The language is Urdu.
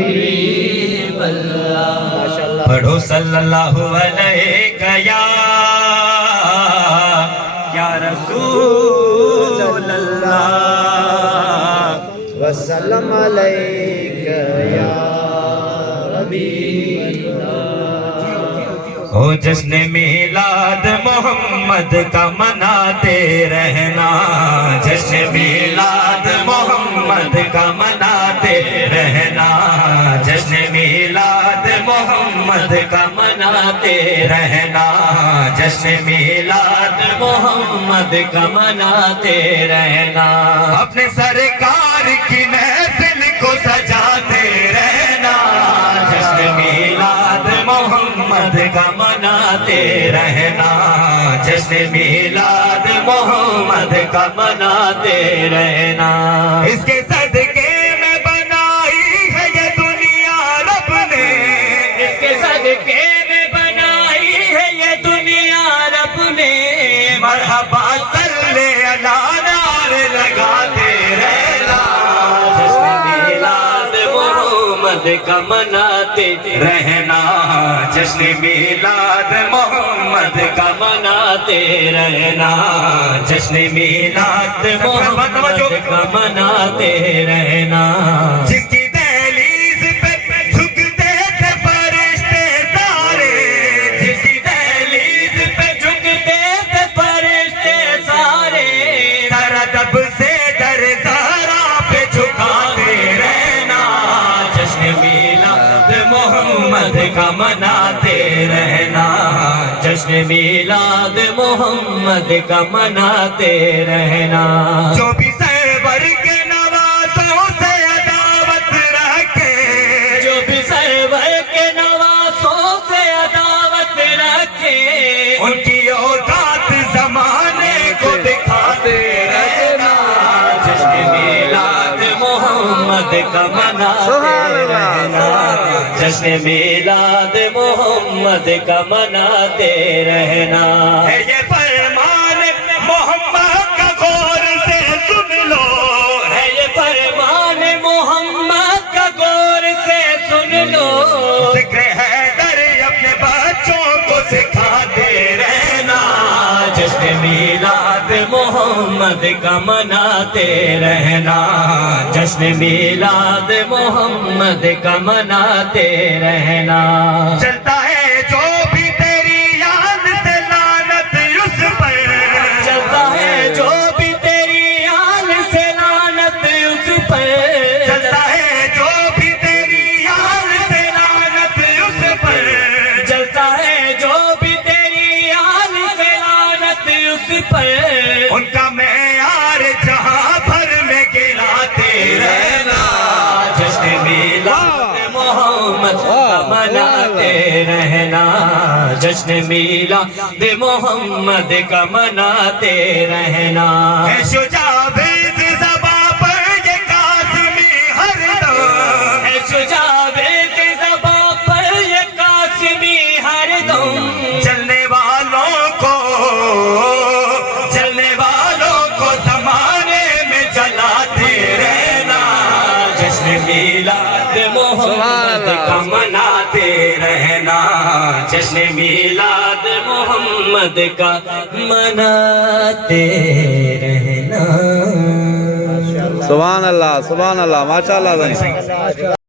حبیب اللہ۔ پڑھو صلی اللہ علیہ یا رسول اللہ وسلم علیک یا حبیب اللہ۔ ہو جشن میلاد محمد کا مناتے رہنا، جشن میلاد محمد کا مناتے رہنا، جشن میلاد محمد کا مناتے رہنا، جشن میلاد محمد کا مناتے رہنا، اپنے سرکار کی محفل کو سجاتے رہنا، جشن میلاد محمد کا مناتے رہنا، جشن میلاد محمد کا مناتے رہنا، اس کے صدقے میں بنائی ہے یہ دنیا رب نے، اس کے صدقے میں بنائی ہے یہ دنیا رب نے، مرحبا صلی اللہ نعرے لگاتے رہنا، جشن میلاد محمد کا مناتے رہنا، جشن میلاد محمد کا مناتے رہنا، جشن میلاد محمد کا مناتے رہنا، جس کی دہلیز پہ جھکتے تھے فرشتے سارے، جس کی دہلیز پہ جھکتے تھے فرشتے سارے، سر ادب سے در زہرا پہ جھکاتے رہنا، جشن میلاد محمد کا مناتے رہنا، جشن میلاد محمد کا مناتے رہنا، جو بھی سرور کے نوازوں سے عداوت رکھے، جو بھی سرور کے نوازوں سے عداوت رکھے، ان کی اوقات زمانے کو دکھاتے رہنا، جشن میلاد محمد کا مناتے رہنا، جشن میلاد محمد کا مناتے رہنا، ہے یہ فرمان محمد کا غور سے سن لو، ہے یہ فرمان محمد کا غور سے سن لو، ذکر حیدر اپنے بچوں کو سکھاتے رہنا، جشن میلاد محمد کا مناتے رہنا، جشن میلاد محمد کا مناتے رہنا، چلتا ہے جو بھی تیری یاد سے لعنت اس پر، چلتا ہے جو بھی تیری یاد سے لعنت اس پر، چلتا ہے جو بھی تیری یاد سے لعنت اس پر، چلتا ہے جو بھی تیری یاد سے لعنت اس پر، ان کا معیار جہاں بھر میں گراتے رہنا، جشن میلاد محمد کا مناتے رہنا، جشن میلاد محمد کا مناتے رہنا، ہے شجاعت زباں پر یہ قاسمی ہر دم، ہے شجاعت زباں پر یہ قاسمی ہر دم، چلنے والوں کو زمانے میں جلاتے رہنا، جشن میلاد محمد کا مناتے رہنا، جشن میلاد محمد کا مناتے رہنا۔ سبحان اللہ، سبحان اللہ، ماشاء اللہ۔